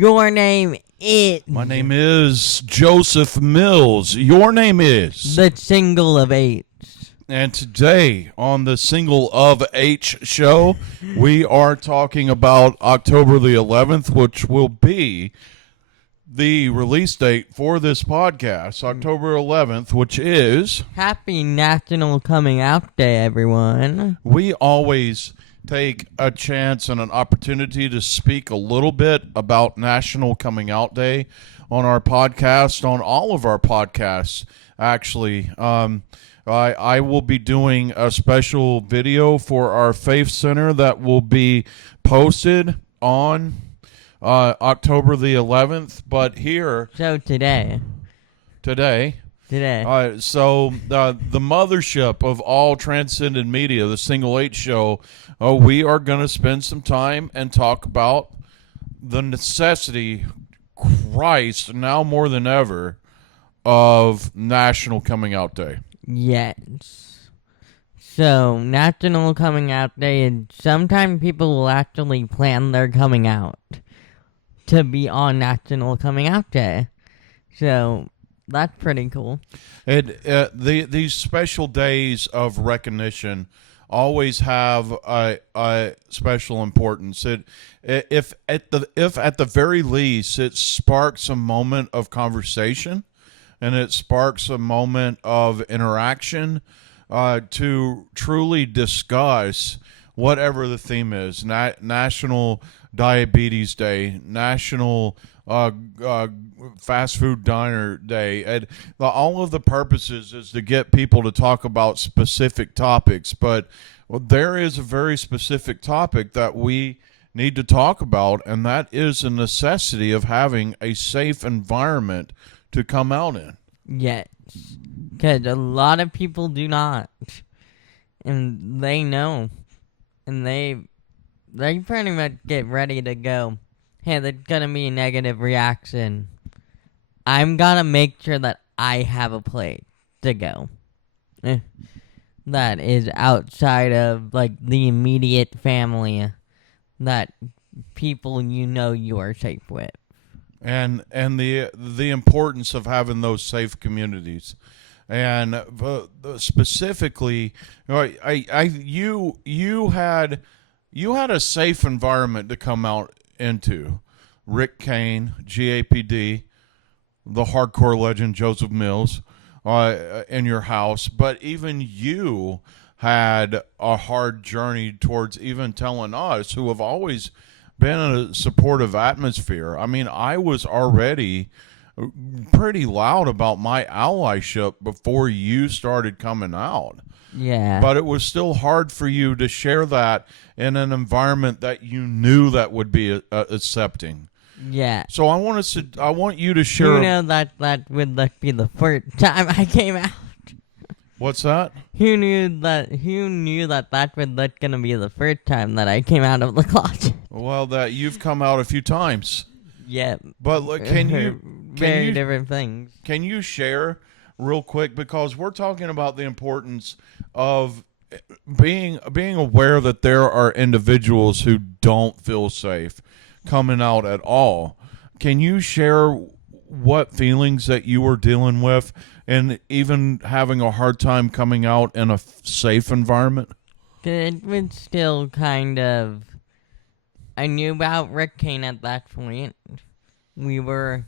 Your name is... My name is Joseph Mills. Your name is... The Single of H. And today on the Single of H show, we are talking about October the 11th, which will be the release date for this podcast, October 11th, which is... Happy National Coming Out Day, everyone. We always take a chance and an opportunity to speak a little bit about National Coming Out Day on our podcast, on all of our podcasts, actually. I will be doing a special video for our Faith Center that will be posted on October the 11th, but here... So today. So the mothership of all transcendent media, the Single H show, we are going to spend some time and talk about the necessity, Christ, now more than ever, of National Coming Out Day. Yes. So, National Coming Out Day, and sometimes people will actually plan their coming out to be on National Coming Out Day. So, that's pretty cool. These special days of recognition always have a special importance. If at the very least it sparks a moment of conversation, and it sparks a moment of interaction to truly discuss whatever the theme is. National Diabetes Day, National Fast Food Diner Day. And all of the purposes is to get people to talk about specific topics. But there is a very specific topic that we need to talk about, and that is the necessity of having a safe environment to come out in. Yes, because a lot of people do not, and they know, and they pretty much get ready to go. Hey, there's gonna be a negative reaction. I'm gonna make sure that I have a place to go. That is outside of, like, the immediate family, that people you know you are safe with. And the importance of having those safe communities, and specifically, you had a safe environment to come out into. Rick Kane, GAPD, the hardcore legend Joseph Mills, in your house, but even you had a hard journey towards even telling us, who have always been in a supportive atmosphere. I mean, I was already pretty loud about my allyship before you started coming out. Yeah. But it was still hard for you to share that in an environment that you knew that would be accepting. Yeah. So I want you to share. You know that would be the first time I came out. What's that? Who knew that was gonna be the first time that I came out of the closet? Well, that you've come out a few times. Yeah. But look, very different things. Can you share real quick, because we're talking about the importance of being aware that there are individuals who don't feel safe coming out at all. Can you share what feelings that you were dealing with, and even having a hard time coming out in a safe environment? It was still kind of... I knew about Rick Kane at that point. We were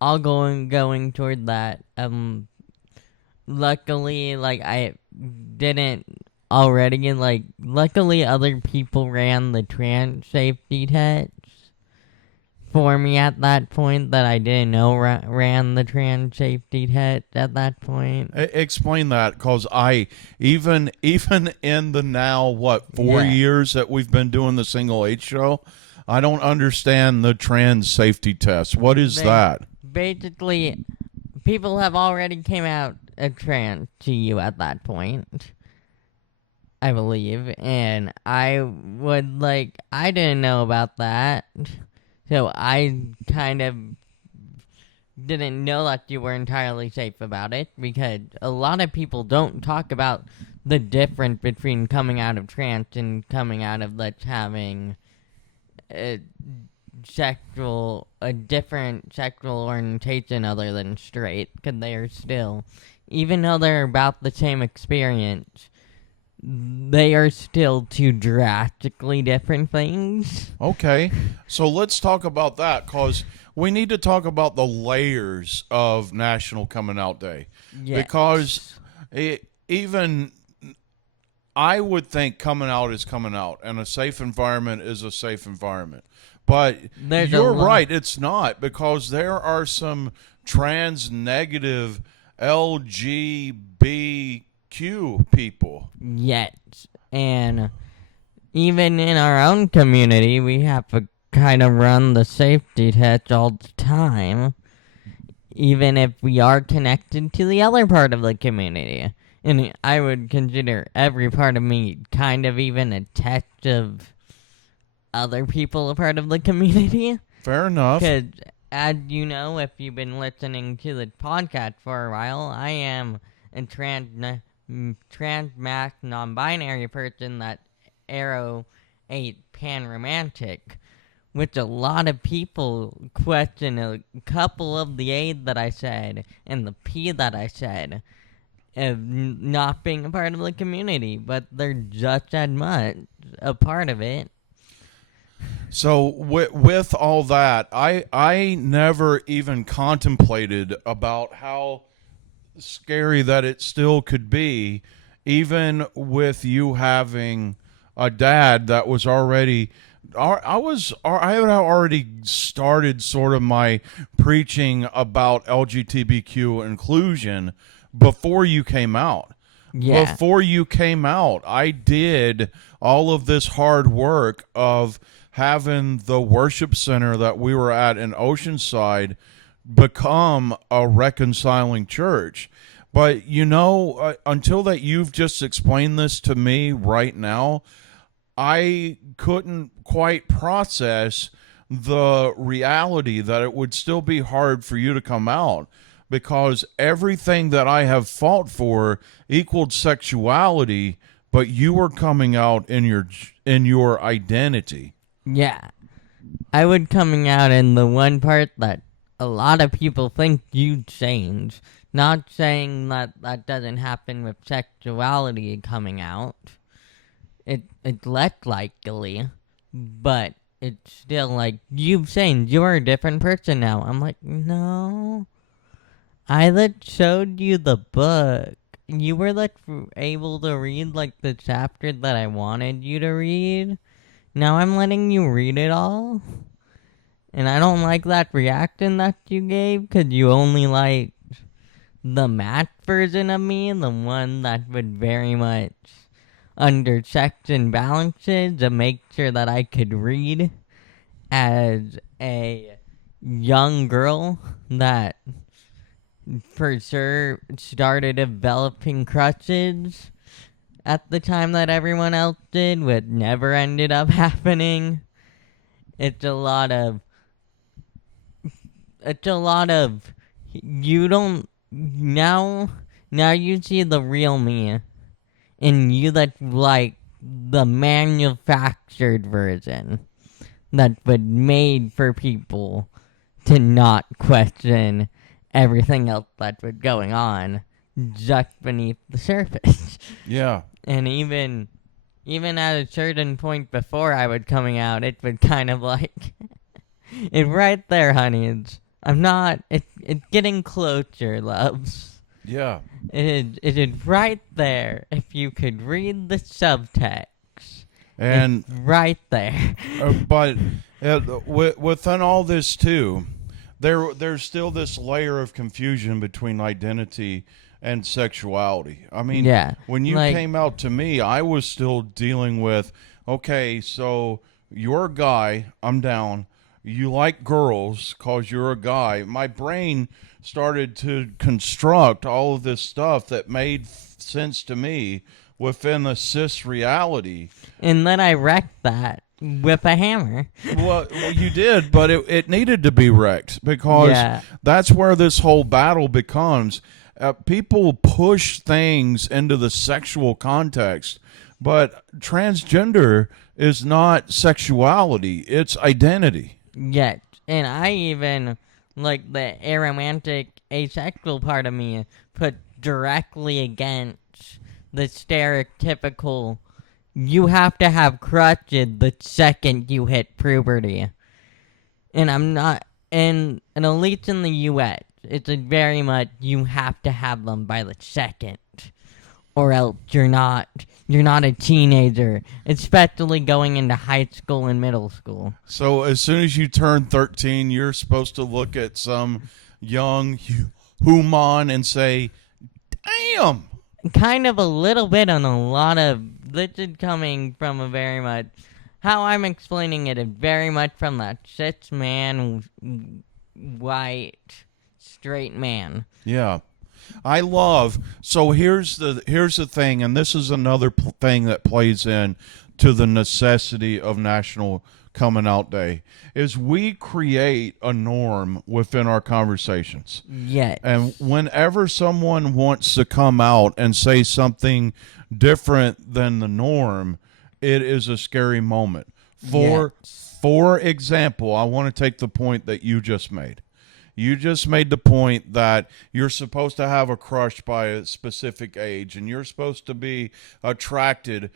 all going toward that. Luckily, I didn't already, luckily other people ran the trans safety tests for me at that point that I didn't know ran the trans safety test at that point. Explain that, because even in the now, 4 years that we've been doing the Single H show, I don't understand the trans safety test. What is that? Basically, people have already came out as trans to you at that point, I believe, and I didn't know about that. So I kind of didn't know that you were entirely safe about it, because a lot of people don't talk about the difference between coming out of trans and coming out of having a different sexual orientation other than straight, because they are still, even though they're about the same experience, they are still two drastically different things. Okay, so let's talk about that, because we need to talk about the layers of National Coming Out Day. Yes. Because even I would think coming out is coming out, and a safe environment is a safe environment. But There's you're right, it's not, because there are some trans negative LGBTQ people. Yes. And even in our own community, we have to kind of run the safety test all the time, even if we are connected to the other part of the community. And I would consider every part of me kind of even a test of other people a part of the community. Fair enough. Because, as you know, if you've been listening to the podcast for a while, I am a trans-mask non-binary person that Arrow ate pan-romantic, which a lot of people question a couple of the A's that I said and the P that I said of not being a part of the community, but they're just as much a part of it. So with all that, I never even contemplated about how scary that it still could be, even with you having a dad that was already. I had already started sort of my preaching about LGBTQ inclusion before you came out. Yeah. Before you came out, I did all of this hard work of having the worship center that we were at in Oceanside become a reconciling church. But, until that you've just explained this to me right now, I couldn't quite process the reality that it would still be hard for you to come out, because everything that I have fought for equaled sexuality, but you were coming out in your identity. Yeah. I would coming out in the one part that a lot of people think you change. Not saying that that doesn't happen with sexuality coming out. It's less likely, but it's still like, you've changed. You're a different person now. I'm like, no. I showed you the book. You were able to read the chapter that I wanted you to read. Now I'm letting you read it all. And I don't like that reaction that you gave, because you only liked the math version of me, the one that would very much under checks and balances to make sure that I could read as a young girl that for sure started developing crutches at the time that everyone else did, which never ended up happening. It's a lot of you don't now you see the real me in you, that the manufactured version that was made for people to not question everything else that was going on just beneath the surface. Yeah. And even at a certain point before I was coming out, it was kind of it's right there, honey. It's getting closer, loves. Yeah. It is right there. If you could read the subtext. And it's right there. But within all this too, there's still this layer of confusion between identity and sexuality. I mean, yeah, when you came out to me, I was still dealing with, okay, so you're a guy, I'm down. You like girls because you're a guy. My brain started to construct all of this stuff that made sense to me within a cis reality. And then I wrecked that with a hammer. Well, you did, but it needed to be wrecked, because that's where this whole battle becomes. People push things into the sexual context, but transgender is not sexuality, it's identity. Yet, and I even, like, the aromantic asexual part of me put directly against the stereotypical, you have to have crutches the second you hit puberty. And I'm not, and at least in the US, it's a very much, you have to have them by the second, or else you're not a teenager, especially going into high school and middle school. So as soon as you turn 13, you're supposed to look at some young human and say, damn. Kind of a little bit on a lot of, this is coming from a very much, how I'm explaining it is very much from that cis man, white, straight man. Yeah. I love, so here's the thing, and this is another thing that plays in to the necessity of National Coming Out Day, is we create a norm within our conversations. Yes. And whenever someone wants to come out and say something different than the norm, it is a scary moment. For example, I want to take the point that you just made. You just made the point that you're supposed to have a crush by a specific age, and you're supposed to be attracted,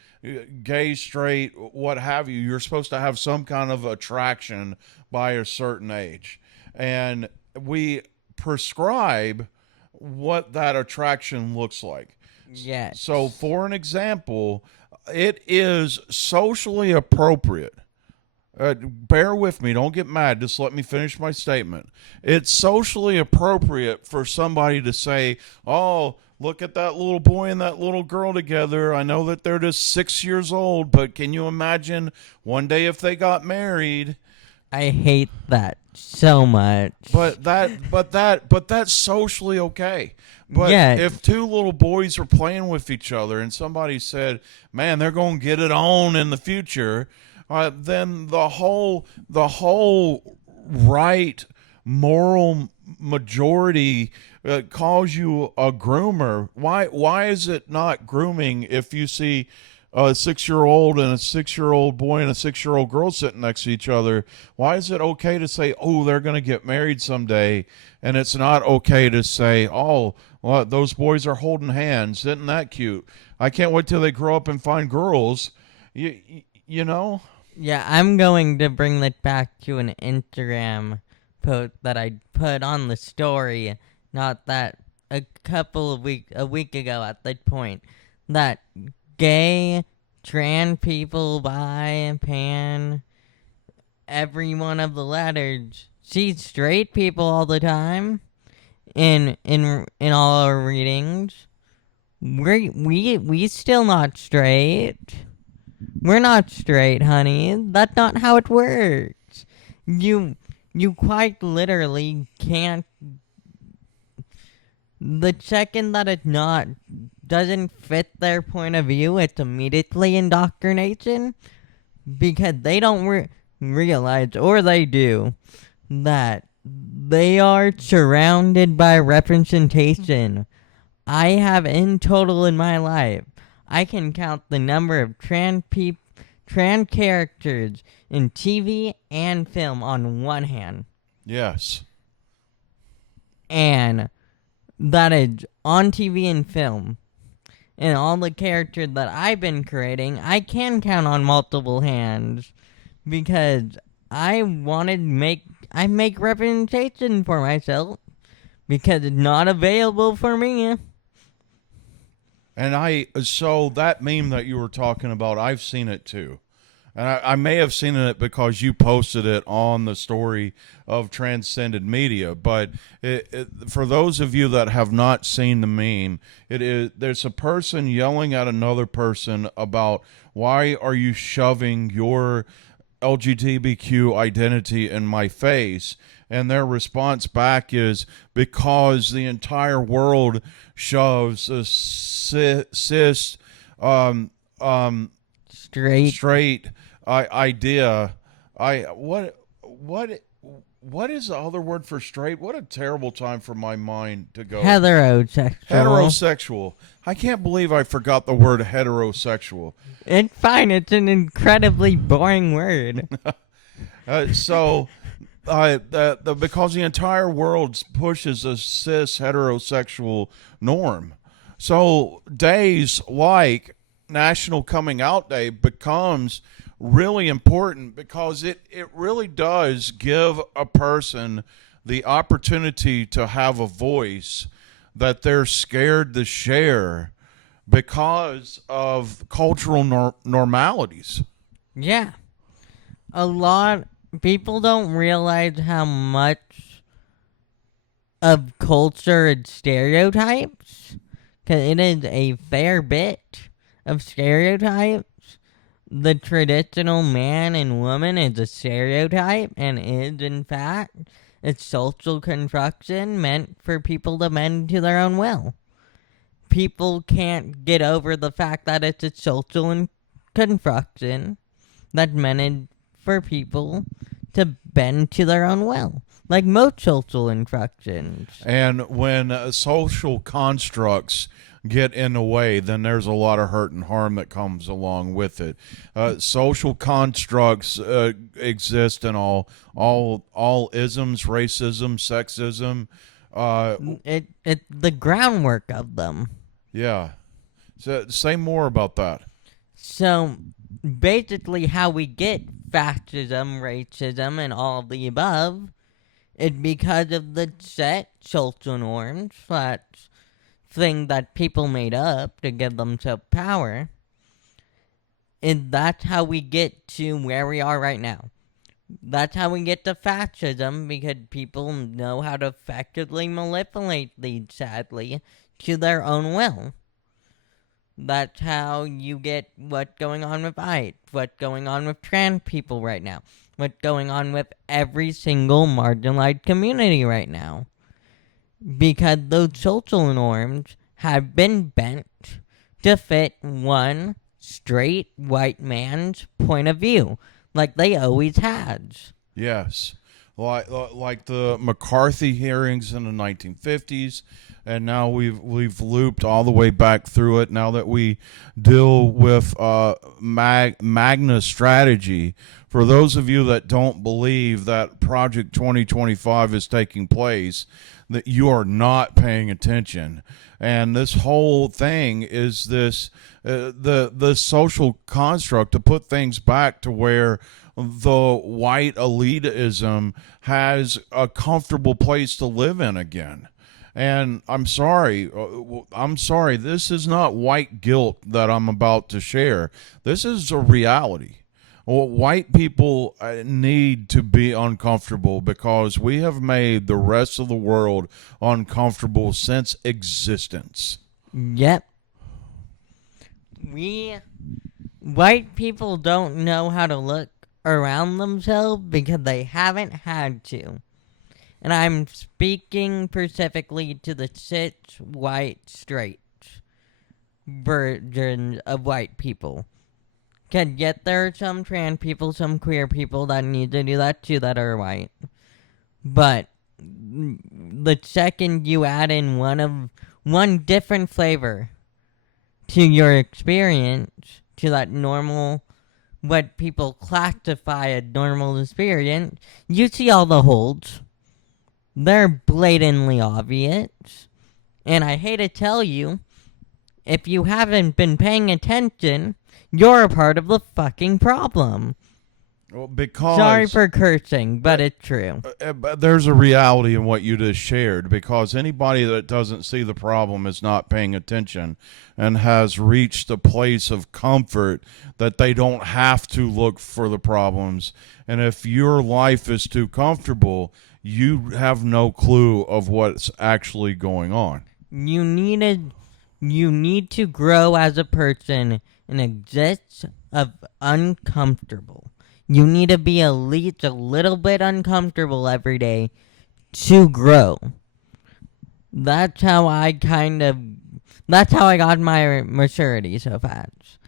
gay, straight, what have you. You're supposed to have some kind of attraction by a certain age. And we prescribe what that attraction looks like. Yes. So, for an example, it is socially appropriate. Bear with me. Don't get mad. Just let me finish my statement. It's socially appropriate for somebody to say, oh, look at that little boy and that little girl together. I know that they're just 6 years old, but can you imagine one day if they got married? I hate that so much. But that's socially okay. But Yeah. if two little boys were playing with each other and somebody said, man, they're going to get it on in the future, then the whole right moral majority calls you a groomer. Why is it not grooming if you see a 6-year-old and a 6-year-old boy and a 6-year-old girl sitting next to each other? Why is it okay to say, oh, they're going to get married someday, and it's not okay to say, oh, well, those boys are holding hands? Isn't that cute? I can't wait till they grow up and find girls. You know? Yeah, I'm going to bring that back to an Instagram post that I put on the story, not that a week ago at that point, that gay, trans people, bi, pan, every one of the letters, see straight people all the time in all our readings. We still not straight. We're not straight, honey. That's not how it works. You quite literally can't. The second that it doesn't fit their point of view, it's immediately indoctrination, because they don't realize, or they do, that they are surrounded by representation. I have in total in my life, I can count the number of trans characters in TV and film on one hand. Yes. And that is on TV and film. And all the characters that I've been creating, I can count on multiple hands, because I make representation for myself, because it's not available for me. And so that meme that you were talking about, I've seen it too. And I may have seen it because you posted it on the story of Transcended Media. But for those of you that have not seen the meme, there's a person yelling at another person about, why are you shoving your LGBTQ identity in my face? And their response back is, because the entire world shoves a cis straight idea. What is the other word for straight? What a terrible time for my mind to go. Heterosexual. I can't believe I forgot the word heterosexual. It's fine. It's an incredibly boring word. So because the entire world pushes a cis heterosexual norm. So days like National Coming Out Day becomes really important because it really does give a person the opportunity to have a voice that they're scared to share because of cultural normalities. Yeah. A lot people don't realize how much of culture and stereotypes, because it is a fair bit of stereotypes. The traditional man and woman is a stereotype and is, in fact, a social construction meant for people to bend to their own will. People can't get over the fact that it's a social construction that's meant for people to bend to their own will, like most social instructions. And when social constructs get in the way, then there's a lot of hurt and harm that comes along with it. Social constructs exist in all isms, racism, sexism. It's the groundwork of them. Yeah. So say more about that. So basically, how we get fascism, racism, and all of the above is because of the set social norms, that thing that people made up to give themselves power. And that's how we get to where we are right now. That's how we get to fascism, because people know how to effectively manipulate these, sadly, to their own will. That's how you get what's going on with ICE, what's going on with trans people right now, what's going on with every single marginalized community right now. Because those social norms have been bent to fit one straight white man's point of view, like they always had. Yes. Like the McCarthy hearings in the 1950s, and now we've looped all the way back through it. Now that we deal with Magna strategy, for those of you that don't believe that Project 2025 is taking place, that you are not paying attention. And this whole thing is this the social construct to put things back to where the white elitism has a comfortable place to live in again. And I'm sorry. This is not white guilt that I'm about to share. This is a reality. Well, white people need to be uncomfortable because we have made the rest of the world uncomfortable since existence. Yep. White people don't know how to look around themselves because they haven't had to. And I'm speaking specifically to the cis, white, straight versions of white people. Yet there are some trans people, some queer people that need to do that too that are white. But the second you add in one different flavor to your experience, to that normal, what people classify as normal experience, you see all the holes. They're blatantly obvious. And I hate to tell you, if you haven't been paying attention, you're a part of the fucking problem. Well, because sorry for cursing, but it's true. But there's a reality in what you just shared, because anybody that doesn't see the problem is not paying attention and has reached a place of comfort that they don't have to look for the problems. And if your life is too comfortable, you have no clue of what's actually going on. You need to grow as a person and exist of uncomfortable. You need to be at least a little bit uncomfortable every day to grow. That's how I got my maturity so fast.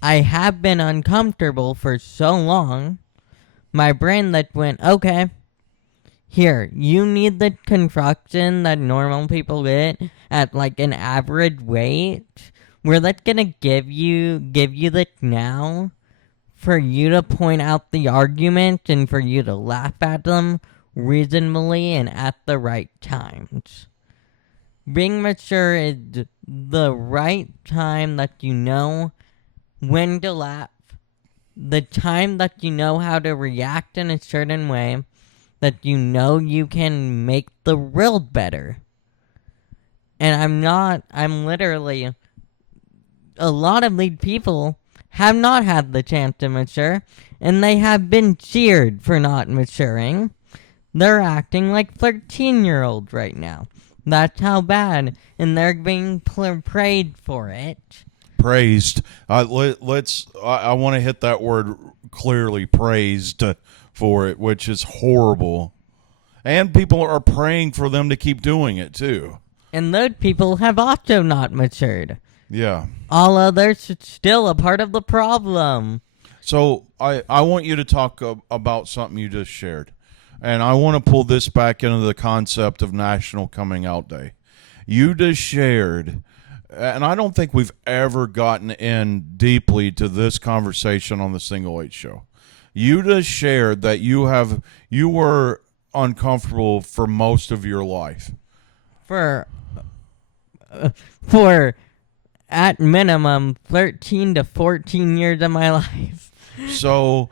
I have been uncomfortable for so long, my brain that went, okay, here, you need the construction that normal people get at like an average weight. We're not gonna give you the now for you to point out the argument and for you to laugh at them reasonably and at the right times. Being mature is the right time that you know when to laugh, the time that you know how to react in a certain way, that you know you can make the world better. And I'm literally, a lot of these people have not had the chance to mature, and they have been cheered for not maturing. They're acting like 13-year-olds right now. That's how bad, and they're being praised for it. Praised. I want to hit that word clearly. Praised for it, which is horrible. And people are praying for them to keep doing it too. And those people have also not matured. Yeah. All others are still a part of the problem. So I want you to talk about something you just shared. And I want to pull this back into the concept of National Coming Out Day. You just shared, and I don't think we've ever gotten in deeply to this conversation on the Single H Show. You just shared that you were uncomfortable for most of your life. For at minimum 13 to 14 years of my life. So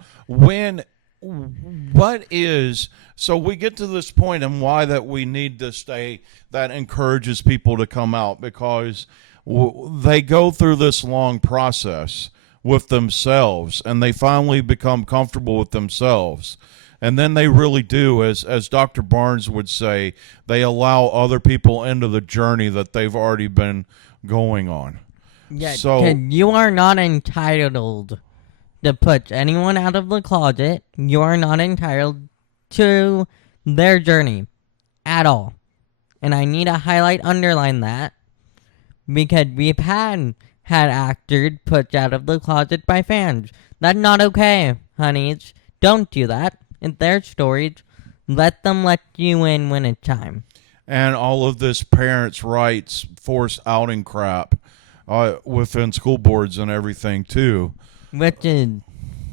so we get to this point and why that we need to stay, that encourages people to come out, because they go through this long process with themselves and they finally become comfortable with themselves. And then they really do, as Dr. Barnes would say, they allow other people into the journey that they've already been going on. Yeah, so you are not entitled to put anyone out of the closet. You are not entitled to their journey at all. And I need to underline that, because we've had actors put out of the closet by fans. That's not okay, honeys. Don't do that. It's their stories. Let them let you in when it's time. And all of this parents' rights, forced outing crap within school boards and everything too. Which is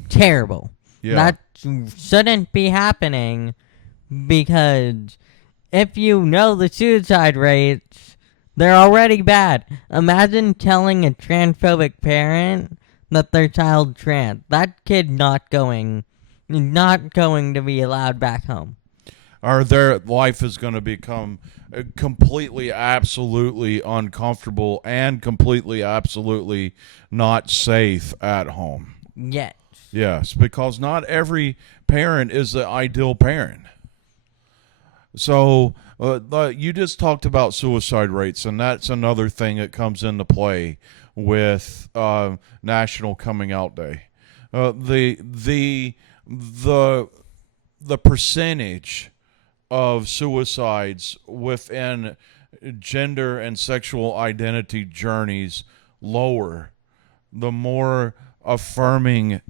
terrible. Yeah. That shouldn't be happening, because if you know the suicide rates, they're already bad. Imagine telling a transphobic parent that their child's trans. That kid not going to be allowed back home. Or their life is going to become completely, absolutely uncomfortable and completely, absolutely not safe at home. Yes. Yes, because not every parent is the ideal parent. So you just talked about suicide rates, and that's another thing that comes into play with National Coming Out Day. The percentage of suicides within gender and sexual identity journeys lower, the more affirming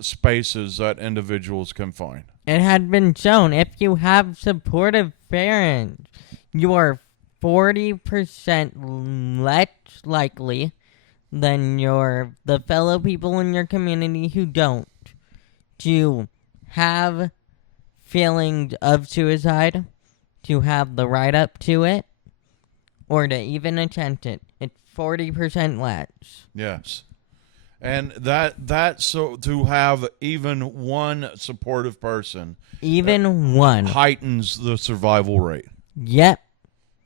spaces that individuals can find. It had been shown, if you have supportive parents, you are 40% less likely than the fellow people in your community who don't to have feelings of suicide, to have the right up to it, or to even attempt it. It's 40% less. Yes. And that so to have even one supportive person, even one, heightens the survival rate. Yep.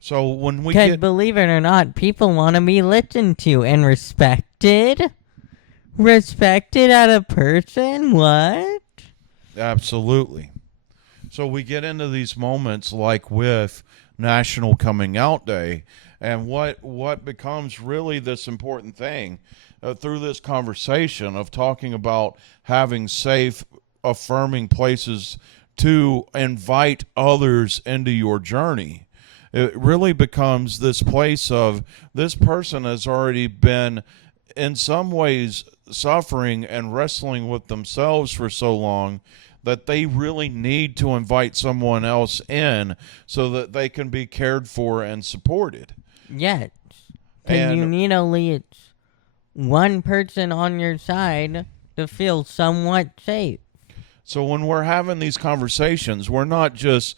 So when we Because believe it or not, people want to be listened to and respected. Respected at a person? What? Absolutely. So we get into these moments like with National Coming Out Day, and what becomes really this important thing through this conversation of talking about having safe, affirming places to invite others into your journey. It really becomes this place of, this person has already been in some ways suffering and wrestling with themselves for so long that they really need to invite someone else in so that they can be cared for and supported. Yes. And you need at least one person on your side to feel somewhat safe. So when we're having these conversations, we're not just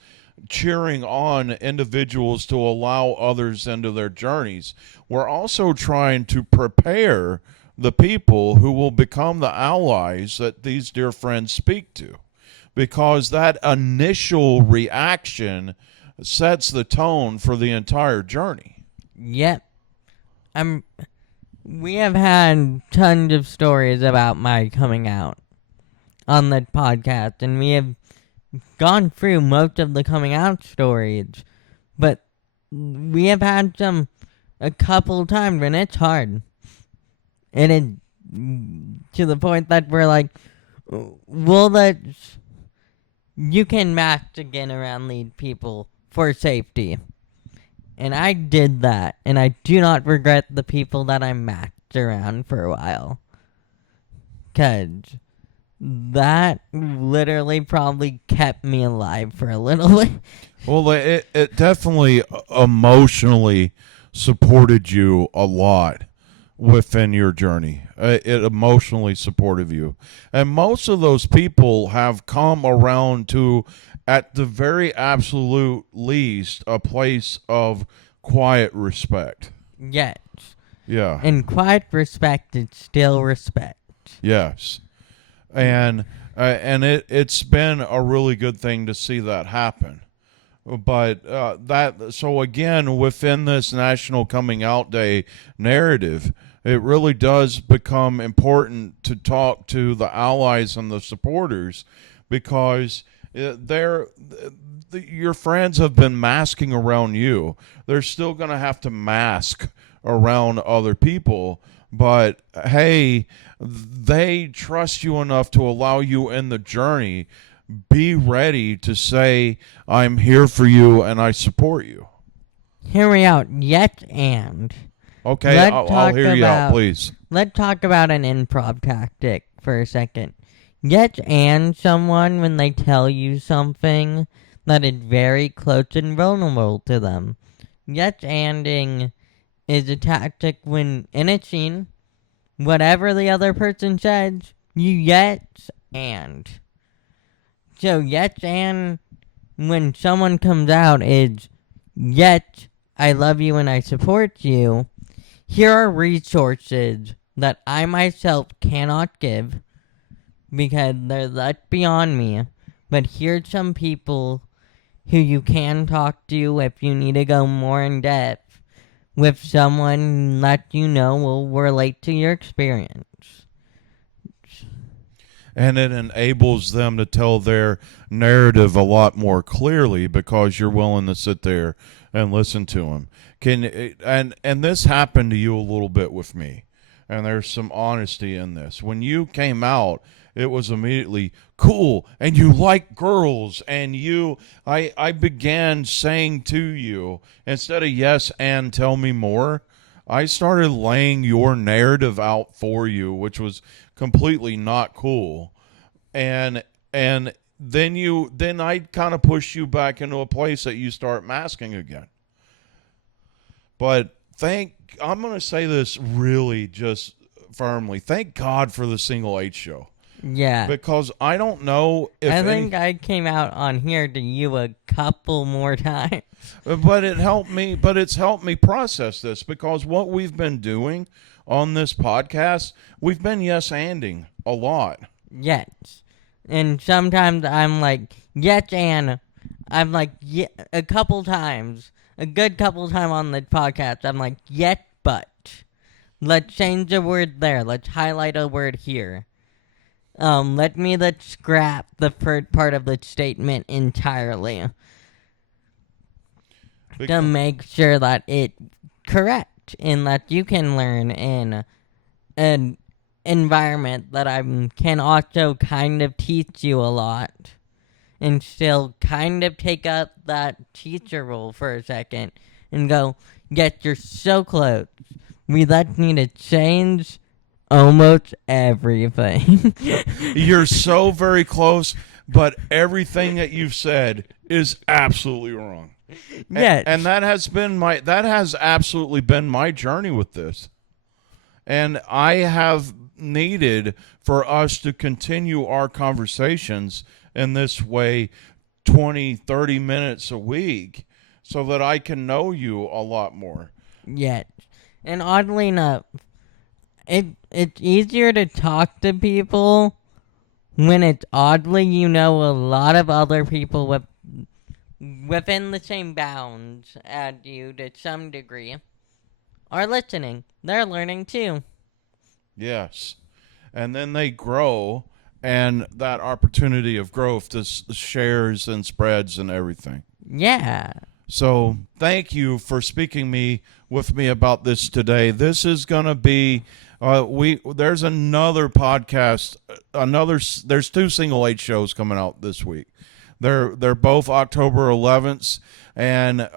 cheering on individuals to allow others into their journeys. We're also trying to prepare the people who will become the allies that these dear friends speak to. Because that initial reaction sets the tone for the entire journey. Yep. We have had tons of stories about my coming out on the podcast, and we have gone through most of the coming out stories, but we have had a couple times, and it's hard. And it, to the point that we're like, well, you can mask again around these people for safety. And I did that, and I do not regret the people that I masked around for a while. 'Cause that literally probably kept me alive for a little bit. Well, it definitely emotionally supported you a lot within your journey. It emotionally supported you. And most of those people have come around to, at the very absolute least, a place of quiet respect. Yes. Yeah. And quiet respect is still respect. Yes. And it's been a really good thing to see that happen. But so again, within this National Coming Out Day narrative, it really does become important to talk to the allies and the supporters, because your friends have been masking around you. They're still going to have to mask around other people. But hey, they trust you enough to allow you in the journey. Be ready to say, I'm here for you and I support you. Hear me out, yet and. Okay, I'll hear you out, please. Let's talk about an improv tactic for a second. Yet and someone when they tell you something that is very close and vulnerable to them. Yet anding is a tactic when in a scene, whatever the other person says, you yet and. So yet and when someone comes out is, yet I love you and I support you. Here are resources that I myself cannot give because they're that beyond me. But here's some people who you can talk to if you need to go more in depth with someone that you know will relate to your experience. And it enables them to tell their narrative a lot more clearly because you're willing to sit there and listen to them. And this happened to you a little bit with me. And there's some honesty in this. When you came out, it was immediately cool, and you like girls, and I began saying to you, instead of yes and tell me more, I started laying your narrative out for you, which was completely not cool. And then I kind of push you back into a place that you start masking again. But I'm going to say this really just firmly. Thank God for the Single H show. Yeah. Because I don't know if I think I came out on here to you a couple more times. But it's helped me process this, because what we've been doing on this podcast, we've been yes-anding a lot. Yes. And sometimes I'm like, yes, and I'm like, yeah, a good couple times on the podcast, I'm like, yet, but. Let's change a word there. Let's highlight a word here. Let's scrap the third part of the statement entirely. To make sure that it's correct and that you can learn in an environment that can also kind of teach you a lot and still kind of take up that teacher role for a second and go, yes, you're so close. We need to change almost everything. You're so very close, but everything that you've said is absolutely wrong. Yes. And that has absolutely been my journey with this. And I have needed for us to continue our conversations in this way 20, 30 minutes a week so that I can know you a lot more. Yet. And oddly enough, it's easier to talk to people when it's oddly you know a lot of other people within the same bounds as you to some degree are listening. They're learning too. Yes. And then they grow, and that opportunity of growth just shares and spreads and everything. Yeah. So thank you for speaking with me about this today. This is going to be there's another podcast, there's 2 Single H shows coming out this week. They're both October 11th, and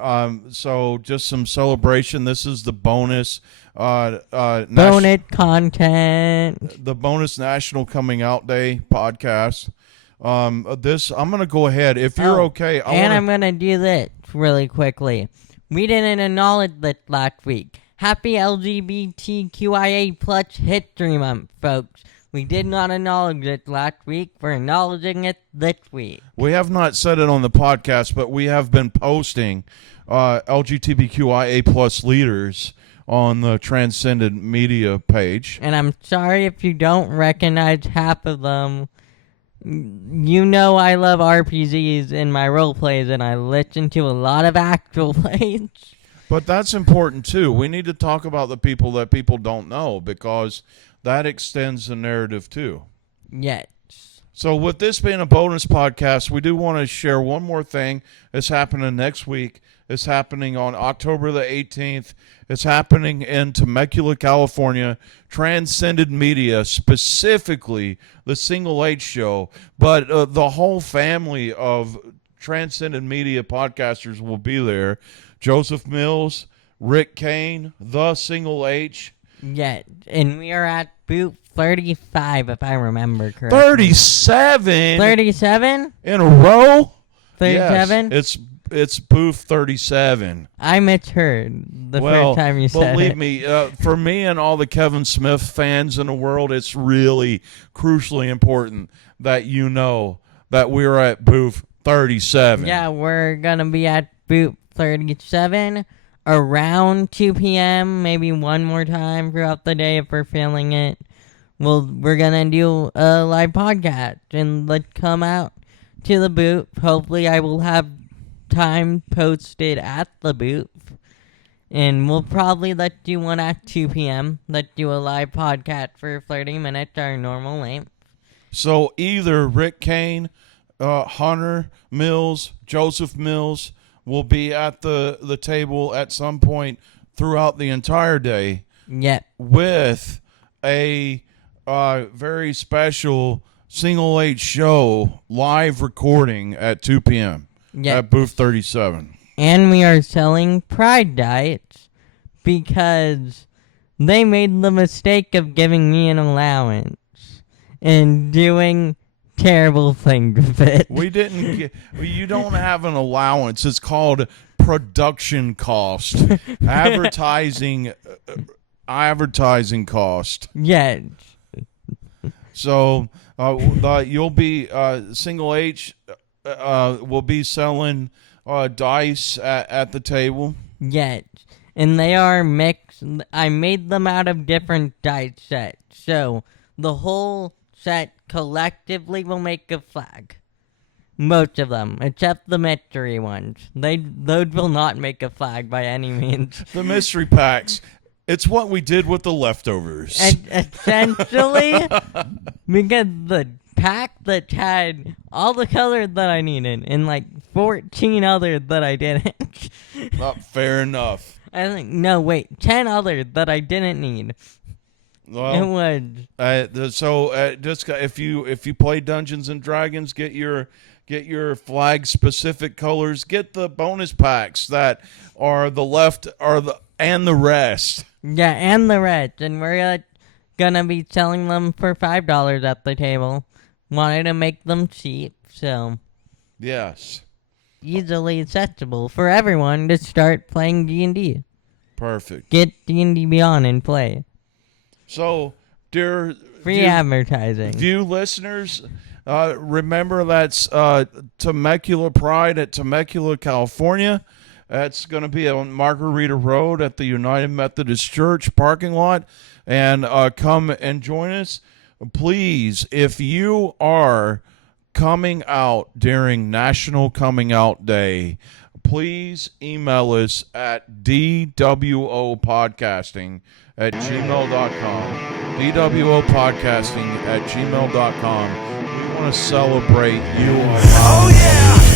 so just some celebration. This is the bonus bonus content. The bonus National Coming Out Day podcast. I'm gonna go ahead if you're okay. I'm gonna do this really quickly. We didn't acknowledge this last week. Happy LGBTQIA plus History Month, folks. We did not acknowledge it last week. We're acknowledging it this week. We have not said it on the podcast, but we have been posting LGBTQIA plus leaders on the Transcendent Media page. And I'm sorry if you don't recognize half of them. You know I love RPGs in my role plays, and I listen to a lot of actual plays. But that's important, too. We need to talk about the people that people don't know, because that extends the narrative, too. Yes. So with this being a bonus podcast, we do want to share one more thing. It's happening next week. It's happening on October the 18th. It's happening in Temecula, California. Transcended Media, specifically the Single H show, but the whole family of Transcended Media podcasters will be there. Joseph Mills, Rick Kane, the Single H. Yeah, and we are at booth 35, if I remember correctly. 37? 37? In a row? 37? Yes, it's booth 37. I misheard the first time you said believe it. me, for me and all the Kevin Smith fans in the world, it's really crucially important that you know that we're at booth 37. Yeah, we're going to be at booth 37 around 2 p.m., maybe one more time throughout the day if we're feeling it. We're going to do a live podcast, and let's come out to the booth. Hopefully I will have time posted at the booth, and we'll probably let's do one at 2 p.m. Let's do a live podcast for 30 minutes, our normal length. So either Rick Kane, Hunter Mills, Joseph Mills will be at the table at some point throughout the entire day. Yep. With a very special Single H show live recording at 2 p.m. Yep. At booth 37. And we are selling Pride diets because they made the mistake of giving me an allowance and doing terrible things with it. We didn't get, you don't have an allowance. It's called production cost. Advertising cost. Yes. So you'll be Single H will be selling dice at the table. Yes. And they are mixed. I made them out of different dice sets. So the whole set collectively will make a flag. Most of them, except the mystery ones. Those will not make a flag by any means. The mystery packs. It's what we did with the leftovers. Essentially, because the pack that had all the colors that I needed and like 14 others that I didn't. Not fair enough. 10 others that I didn't need. Well, it was. Just if you play Dungeons and Dragons, get your flag specific colors. Get the bonus packs that are the rest. Yeah, and the rest, and we're gonna be selling them for $5 at the table. Wanted to make them cheap, so yes, easily accessible for everyone to start playing D&D. Perfect. Get D&D Beyond and play. So dear Free advertising. View listeners, remember that's Temecula Pride at Temecula, California. That's going to be on Margarita Road at the United Methodist Church parking lot. And come and join us. Please, if you are coming out during National Coming Out Day, please email us at dwopodcasting@gmail.com. dwopodcasting@gmail.com. We want to celebrate you. Oh yeah.